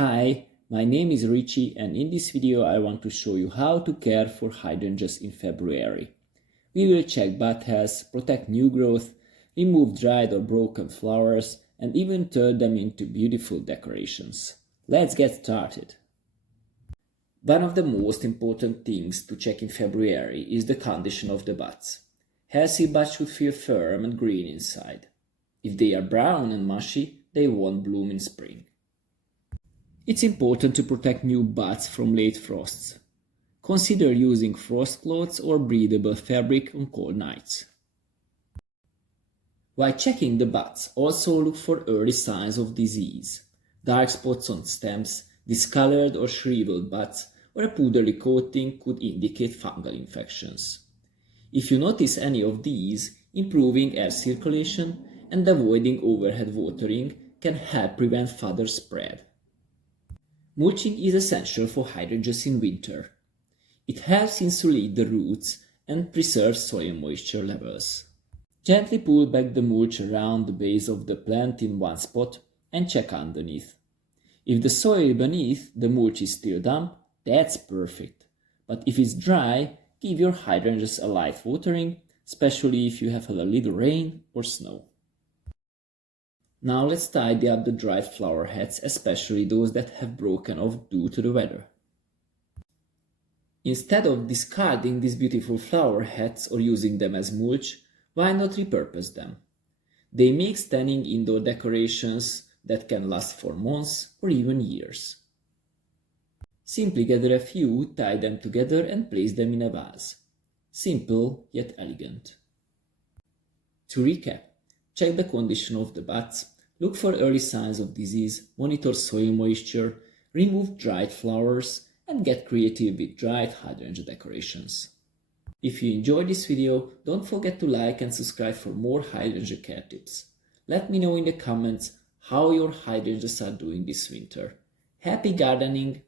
Hi, my name is Richie and in this video I want to show you how to care for hydrangeas in February. We will check bud health, protect new growth, remove dried or broken flowers and even turn them into beautiful decorations. Let's get started. One of the most important things to check in February is the condition of the buds. Healthy buds should feel firm and green inside. If they are brown and mushy, they won't bloom in spring. It's important to protect new buds from late frosts. Consider using frost cloths or breathable fabric on cold nights. While checking the buds, also look for early signs of disease. Dark spots on stems, discolored or shriveled buds, or a powdery coating could indicate fungal infections. If you notice any of these, improving air circulation and avoiding overhead watering can help prevent further spread. Mulching is essential for hydrangeas in winter. It helps insulate the roots and preserves soil moisture levels. Gently pull back the mulch around the base of the plant in one spot and check underneath. If the soil beneath the mulch is still damp, that's perfect. But if it's dry, give your hydrangeas a light watering, especially if you have a little rain or snow. Now let's tidy up the dried flower heads, especially those that have broken off due to the weather. Instead of discarding these beautiful flower heads or using them as mulch, why not repurpose them? They make stunning indoor decorations that can last for months or even years. Simply gather a few, tie them together and place them in a vase. Simple yet elegant. To recap, check the condition of the buds, look for early signs of disease, monitor soil moisture, remove dried flowers, and get creative with dried hydrangea decorations. If you enjoyed this video, don't forget to like and subscribe for more hydrangea care tips. Let me know in the comments how your hydrangeas are doing this winter. Happy gardening!